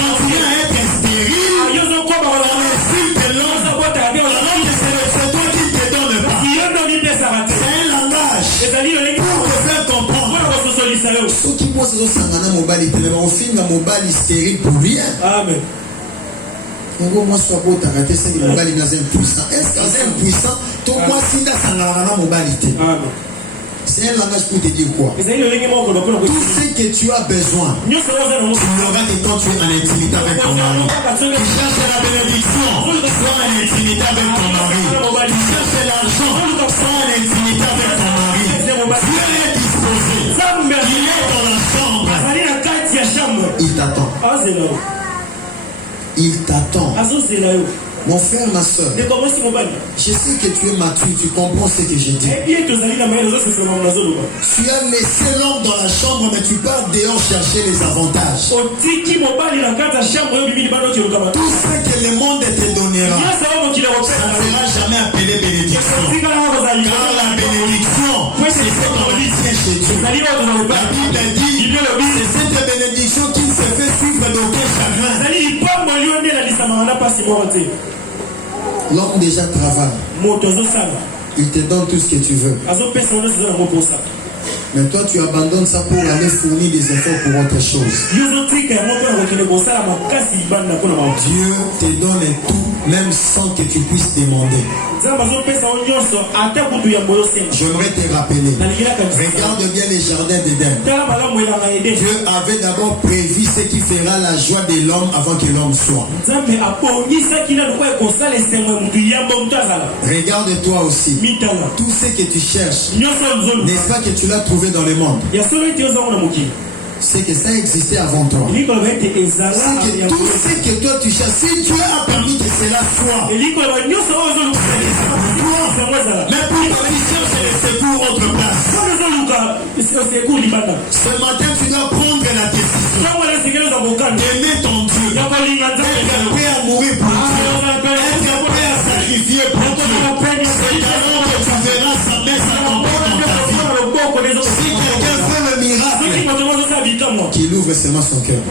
continues à être stérile. On insulte l'homme. C'est toi qui te donnes pas. C'est un langage pour te faire comprendre. Ce qui moi c'est sangana mobali tele ba ofinga mobali stérile pour rien. Amen. Moi soit beau t'arrêter c'est que mobali n'a impuissant. Est-ce que c'est impuissant? Toi moi si da sangana mobali tele. Amen. C'est un langage pour te dire quoi? Tout ce que tu as besoin, tu l'auras quand tu es en intimité avec ton mari. Tu cherches la bénédiction, sois en intimité avec ton mari. Tu cherches l'argent, sois en intimité avec ton mari. Dieu est disposé, il est dans la chambre. Il t'attend. Il t'attend. Mon frère, ma soeur, je sais que tu es mature, tu comprends ce que je dis. Tu as laissé l'homme dans la chambre, mais tu pars dehors chercher les avantages. Tout ce que le monde te donnera, ça ne sera jamais appelé bénédiction. Car la bénédiction, c'est ce qu'on tient chez Dieu. La Bible dit, c'est cette bénédiction qui ne se fait suivre d'aucun chagrin. L'homme déjà travaille. Il te donne tout ce que tu veux. Mais toi tu abandonnes ça pour aller fournir des efforts pour autre chose. Dieu te donne tout, même sans que tu puisses demander. J'aimerais te rappeler. Regarde bien les jardins d'Éden. Dieu avait d'abord prévu ce qui fera la joie de l'homme avant que l'homme soit. Regarde-toi aussi. Tout ce que tu cherches, n'est-ce pas que tu l'as trouvé dans le monde? C'est que ça existait avant toi. C'est que tout ce que toi tu cherches, si Dieu a permis que cela soit, mais pour ton mission, c'est le secours autre place. Ce matin, tu dois prendre la décision d'aimer ton Dieu, être prêt à mourir pour Dieu, être prêt à sacrifier pour Dieu. C'est alors que tu verras sa main s'accomplir dans ta vie. Si quelqu'un fait le miracle, qu'il ouvre seulement son cœur,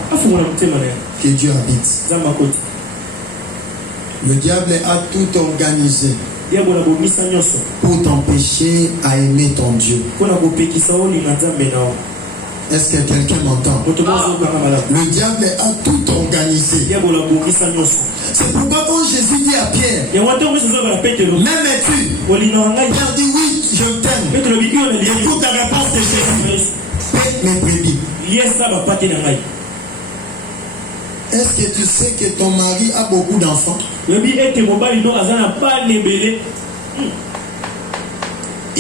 que Dieu habite. Le diable a tout organisé pour t'empêcher à aimer ton Dieu. Est-ce que quelqu'un m'entend? Le diable a tout organisé. C'est pourquoi quand Jésus dit à Pierre, m'aimes-tu? Pierre dit oui, je t'aime. Écoute la réponse de Jésus. Paie mes brebis. Est-ce que tu sais que ton mari a beaucoup d'enfants? Ils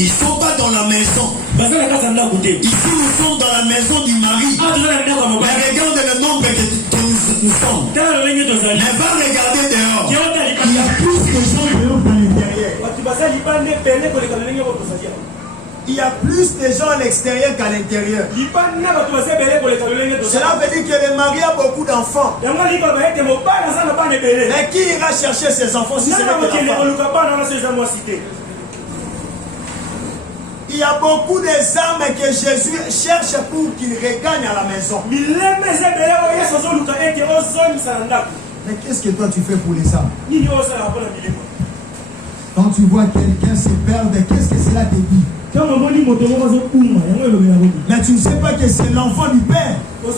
ne sont pas dans la maison. Ici, nous sommes dans la maison du mari. Mais regarde le nombre que nous sommes. Mais va regarder dehors. Il y a plus de gens dehors dans l'intérieur. Il y a plus de gens à l'extérieur qu'à l'intérieur. Cela veut dire que le mari a beaucoup d'enfants. Mais qui ira chercher ses enfants si ce n'est que la femme? Il y a beaucoup d'âmes que Jésus cherche pour qu'ils regagnent à la maison. Mais qu'est-ce que toi tu fais pour les âmes? Quand tu vois quelqu'un se perdre, qu'est-ce que cela te dit? Mais tu ne sais pas que c'est l'enfant du Père. Un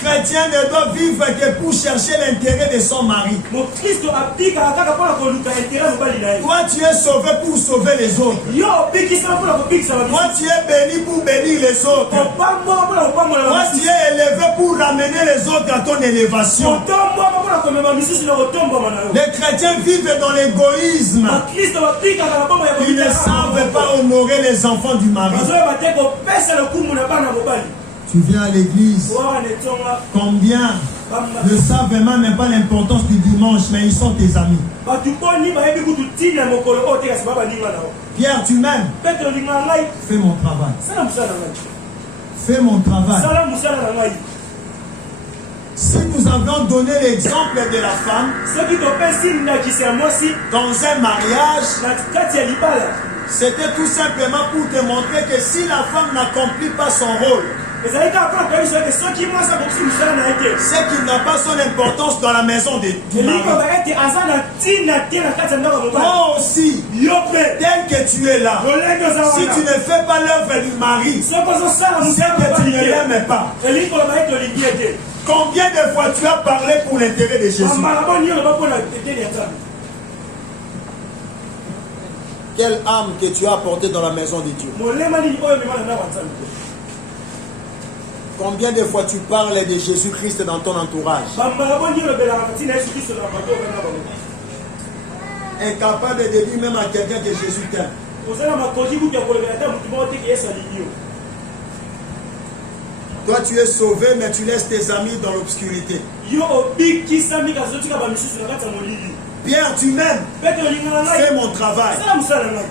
chrétien ne doit vivre que pour chercher l'intérêt de son mari. Toi, tu es sauvé pour sauver les autres. Toi, tu es béni pour bénir les autres. Toi, tu es élevé pour ramener les autres à ton élévation. Les chrétiens vivent dans l'égoïsme. Ils ne savent pas honorer les enfants du mari. Tu viens à l'église. Combien ne savent vraiment même pas l'importance du dimanche, mais ils sont tes amis. Pierre, tu m'aimes? Fais mon travail. Fais mon travail. Si nous avions donné l'exemple de la femme dans un mariage, c'était tout simplement pour te montrer que si la femme n'accomplit pas son rôle, C'est qu'il n'a pas son importance dans la maison de Dieu. Toi aussi, tel que tu es là, si tu ne fais pas l'œuvre du mari, c'est que tu ne l'aimes pas. Combien de fois tu as parlé pour l'intérêt de Jésus? Quelle âme que tu as apportée dans la maison de Dieu? Combien de fois tu parles de Jésus-Christ dans ton entourage? Incapable de dire même à quelqu'un que Jésus t'aime. Toi tu es sauvé mais tu laisses tes amis dans l'obscurité. Pierre, tu m'aimes. Fais mon travail.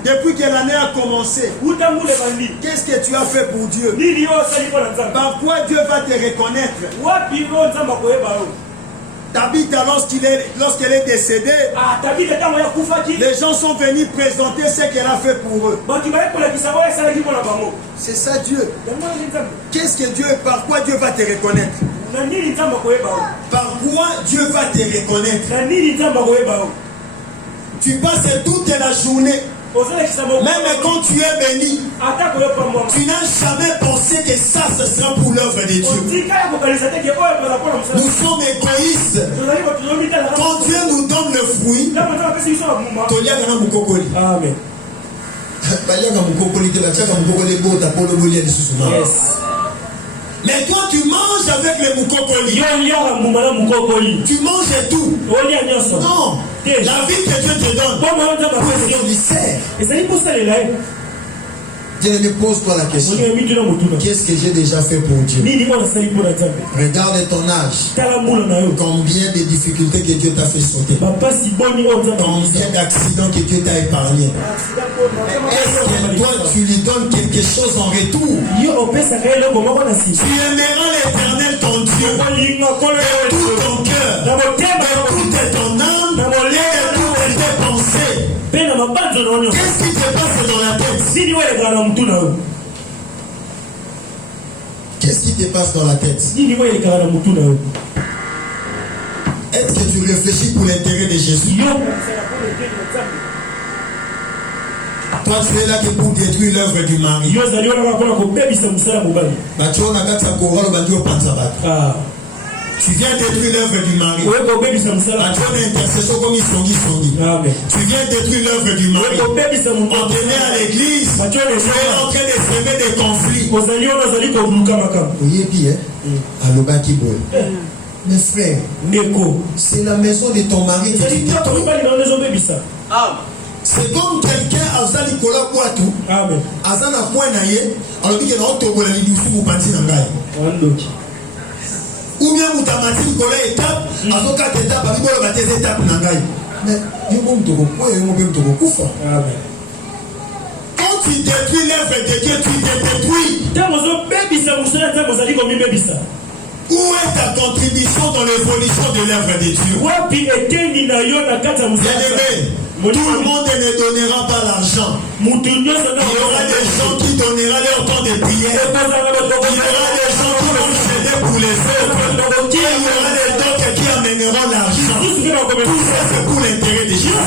Depuis que l'année a commencé, qu'est-ce que tu as fait pour Dieu? Par quoi Dieu va te reconnaître? Tabitha, lorsqu'elle est décédée, les gens sont venus présenter ce qu'elle a fait pour eux. C'est ça Dieu. Qu'est-ce que Dieu, par quoi Dieu va te reconnaître? Par quoi Dieu va te reconnaître? Tu passes toute la journée, même quand tu es béni, tu n'as jamais pensé que ça ce sera pour l'œuvre de Dieu. Nous sommes égoïstes. Quand Dieu nous donne le fruit, Amen. Mais toi tu manges avec les moukokoli. Tu manges tout. Non. La vie que Dieu te donne, pour le sert. Dieu, pose-toi la question. Qu'est-ce que j'ai déjà fait pour Dieu? Regarde ton âge. Combien de difficultés que Dieu t'a fait sauter? Combien d'accidents que Dieu t'a épargné? Est-ce que toi tu lui donnes quelque chose en retour? Tu aimeras l'Éternel ton Dieu de tout ton cœur, de toute ton âme, de toutes tes pensées. Qu'est-ce qui te passe dans la tête? Qu'est-ce qui te passe dans la tête? Est-ce que tu réfléchis pour l'intérêt de Jésus? Toi tu es là que pour détruire l'œuvre du mari. Tu viens détruire l'œuvre du mari. Tu viens détruire l'œuvre du mari. On tenait à l'église. Tu es en train de semer des conflits. Mes frères, c'est la maison de ton mari que tu détruis. C'est comme quelqu'un a dit kola kwatu. Amen. Azana point na ye, alors que na otobola li dusu mu panti na ngai. Ou bien mutamati kola étape, azoka étape avec kola bates étape na ngai. Mais yo mo mtoko ko yo mo be mtoko kufa. Amen. Quand tu détruis l'œuvre de Dieu, tu te détruis. Où est ta contribution dans l'évolution de l'œuvre de Dieu? Bien-aimé, tout le monde ne donnera pas l'argent. Il y aura des gens qui donneront leur temps de prière. Il y aura des gens qui vont s'aider pour les autres. Il y aura des gens qui amèneront l'argent. Tout ça, c'est pour l'intérêt des gens.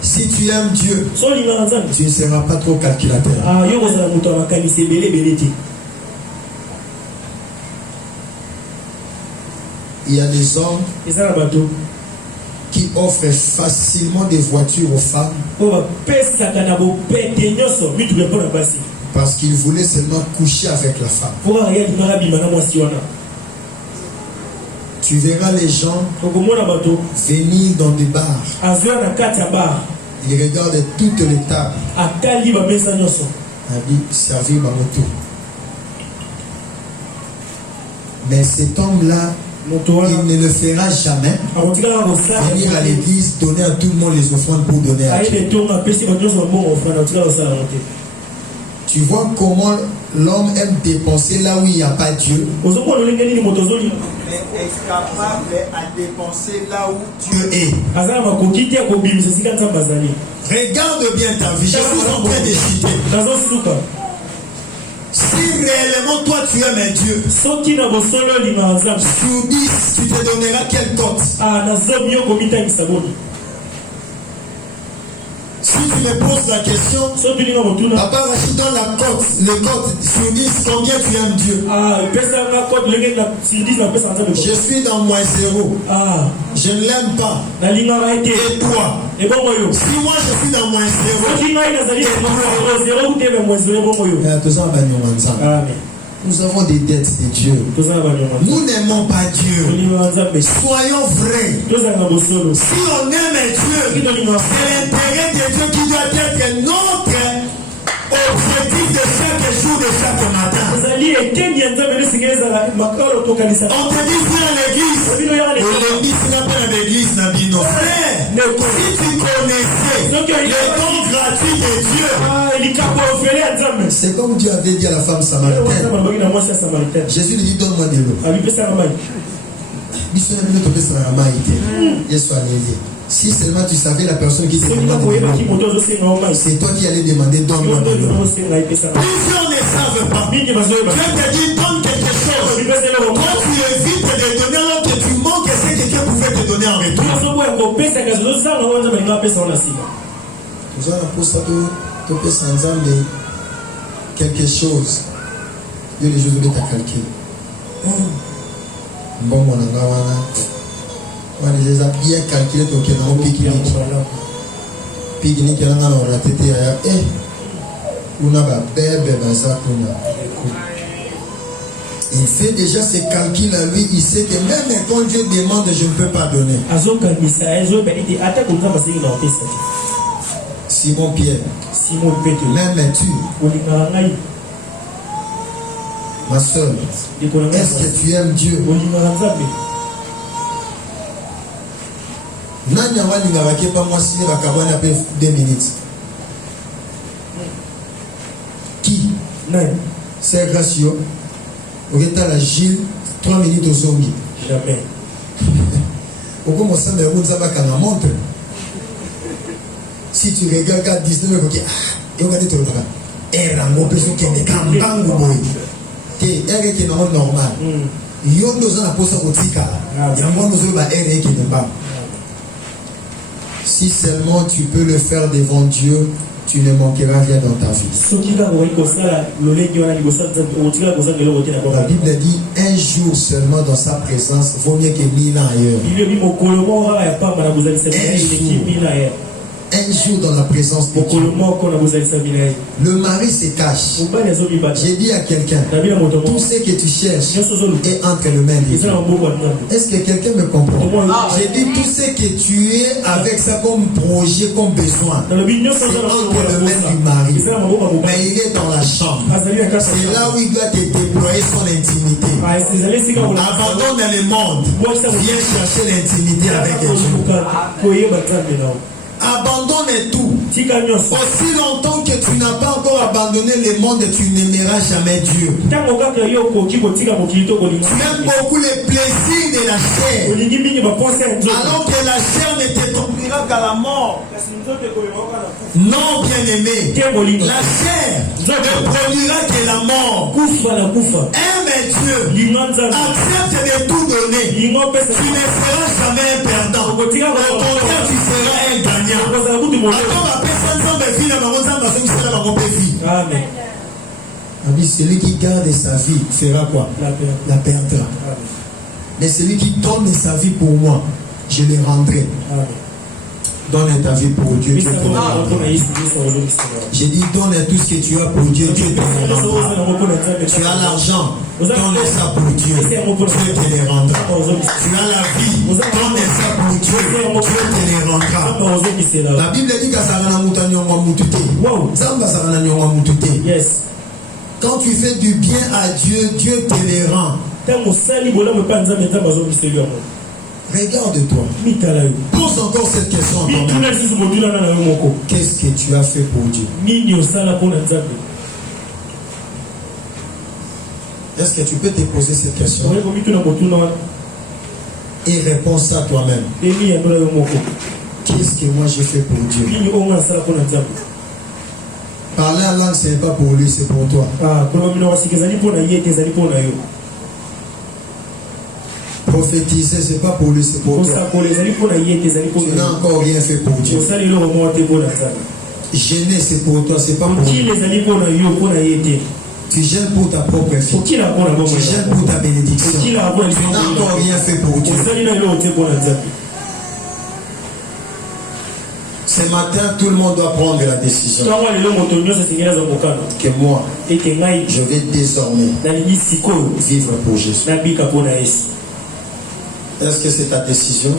Si tu aimes Dieu, tu ne seras pas trop calculateur. Il y a des hommes qui offrent facilement des voitures aux femmes parce qu'ils voulaient seulement coucher avec la femme. Tu verras les gens venir dans des bars. Ils regardent toutes les tables. Il dit servir ma moto. Mais cet homme-là, il ne le fera jamais. Venir à l'église, donner à tout le monde les offrandes pour donner à Dieu. Tu vois comment l'homme aime dépenser là où il n'y a pas Dieu. Il est capable à dépenser là où Dieu est. Regarde bien ta vie. Je suis en train de citer. Si réellement toi tu aimes Dieu, sur 10, tu te donneras quelle cote? Si tu me poses la question, Papa Rachid, dans la cote, le cote sur 10, combien tu aimes Dieu? Je suis dans moins 0. Je ne l'aime pas. Et toi? Si moi je suis dans moins 0, nous avons des dettes de Dieu. Nous n'aimons pas Dieu. Soyons vrais. Si on aime Dieu, c'est l'intérêt de Dieu qui doit être notre objectif de chaque jour, de chaque matin. On te dit l'église, nos frères, si tu connaissais le don gratuit de Dieu, c'est comme Dieu avait dit à la femme samaritaine. Jésus lui dit, donne-moi de l'eau. Si seulement tu savais la personne qui te demande de l'eau, c'est toi qui allais demander, donne-moi de l'eau. Plusieurs ne savent pas. Dieu te dit, donne quelque chose. Toi, tu évites de donner alors que tu manques ce que Dieu pouvait te donner en retour. Nous allons pour ça quelque chose. Dieu les jours de ta calcul. Bon, mon angawana. On les a bien calculés pour qu'il y ait un pique-nique. Pique-nique, il y a un ratété. On a un bébé. Il fait déjà ses calculs à lui. Il sait que même quand Dieu demande, je ne peux pas donner. Simon Pierre, m'aimes-tu? Ma soeur, est-ce que tu aimes Dieu? Nanya walinga wakepa mwasi ne bakabwana pe 2 minutes. Qui? C'est gracieux. Ogeta la Gilles 3 minutes au zongi. Jamais. Pourquoi mon sang me roule baka na montre? Si tu regardes à 19 ok et regarde ton temps. Rango peso kende kambangu boy. Te qui est normal. Yondo za na posa kotika. Yango nozo ba qui ne pas. Si seulement tu peux le faire devant Dieu, tu ne manqueras rien dans ta vie. La Bible dit un jour seulement dans sa présence vaut mieux que 1000 ans ailleurs. Un jour dans la présence de Dieu. Le mari se cache. J'ai dit à quelqu'un, tout ce que tu cherches est entre le mains de Dieu. Est-ce que quelqu'un me comprend? J'ai dit tout ce que tu es avec ça comme projet, comme besoin, c'est entre le mains du mari. Mais il est dans la chambre. C'est là où il doit te déployer son intimité. Abandonne le monde. Viens chercher l'intimité avec Dieu. Abandonne tout. Aussi longtemps que tu n'as pas encore abandonné le monde, tu n'aimeras jamais Dieu. Tu aimes beaucoup les plaisirs de la chair, alors que la chair ne te conduira qu'à la mort. Non, bien-aimé, la chair ne produira que la mort. Aime Dieu, accepte de tout donner. Tu ne seras jamais un perdant. Au contraire, tu seras un gagnant. Amen. Celui qui garde sa vie fera quoi? La perdra. Mais celui qui donne sa vie pour moi, je le rendrai. Amen. Donne ta vie pour Dieu. J'ai dit donne tout ce que tu as pour Dieu. Dieu te le rendra. Tu as l'argent, donne ça pour Dieu. Dieu te le rendra. Tu as la vie, donne ça pour Dieu. Dieu te le rendra. La Bible dit que yes. Quand tu fais du bien à Dieu, Dieu te le rend. Regarde-toi. Pose encore cette question en toi-même. Qu'est-ce que tu as fait pour Dieu? Est-ce que tu peux te poser cette question et réponds ça toi-même? Qu'est-ce que moi j'ai fait pour Dieu? Parler en langue, ce n'est pas pour lui, c'est pour toi. Prophétiser, ce n'est pas pour lui, c'est pour toi. Tu n'as encore rien fait pour Dieu. Gêner, c'est pour toi, c'est pas pour lui. Tu gênes pour ta propre vie. Tu gênes pour ta bénédiction. Tu n'as encore rien fait pour Dieu. Ce matin, tout le monde doit prendre la décision que moi, je vais désormais vivre pour Jésus. Est-ce que c'est ta décision?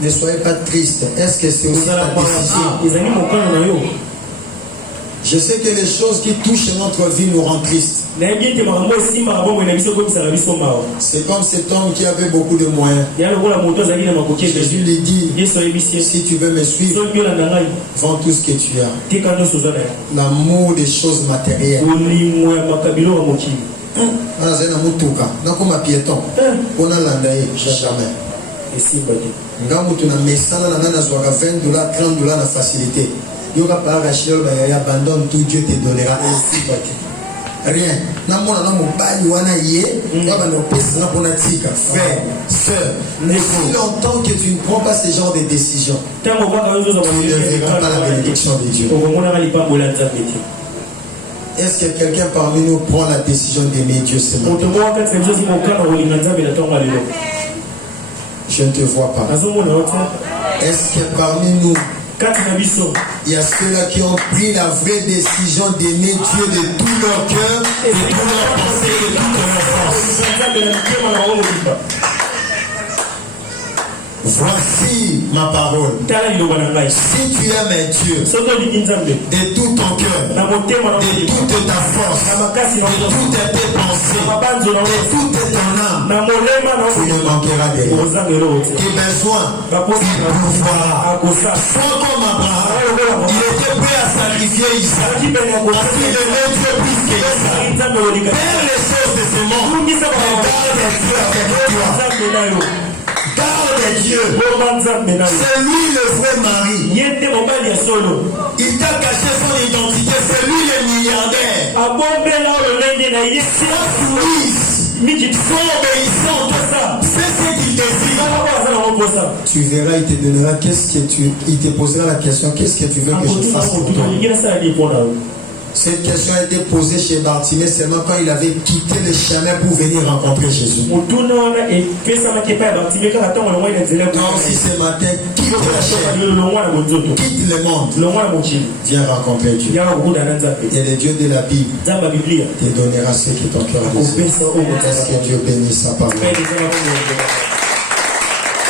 Ne soyez pas triste. Est-ce que c'est aussi ta décision? Je sais que les choses qui touchent notre vie nous rendent tristes. C'est comme cet homme qui avait beaucoup de moyens. Jésus lui dit, si tu veux me suivre, vends tout ce que tu as. L'amour des choses matérielles. On a comme un piéton. On a l'andaï, jamais. $20, $30 la facilité. Abandonne tout, Dieu te donnera ainsi. Rien. Frère, soeur, si longtemps que tu ne prends pas ce genre de décision, tu ne verras pas la bénédiction de Dieu. Est-ce que quelqu'un parmi nous prend la décision d'aimer Dieu ce matin? Je ne te vois pas. Est-ce que parmi nous, il y a ceux-là qui ont pris la vraie décision d'aimer Dieu de tout leur cœur, de tout leur pensée, de toute leur force? Voici ma parole. Si tu aimes Dieu de tout ton cœur, de toute ta force, de toutes tes pensées, de toute ton âme, tu ne manqueras de rien. Tes besoins, tu pouvoirs. Sois comme Abraham. Il était prêt à sacrifier Isaac parce qu'il aimait Dieu plus que Isaac. Père les choses de ce monde, regarde Dieu avec toi. Garde Dieu. C'est lui le vrai mari. Il t'a caché son identité. C'est lui le milliardaire. Sois soumise. Sois obéissant. Fais ce qu'il désire. Tu verras, il te donnera il te posera la question, qu'est-ce que tu veux que je fasse pour toi? Cette question a été posée chez Bartimée seulement quand il avait quitté le chemin pour venir rencontrer Jésus. Donc si ce matin, quitte la chair, quitte le monde, viens rencontrer Dieu. Et le Dieu de la Bible te donnera ce que ton cœur désire. Est-ce que Dieu bénisse sa parole?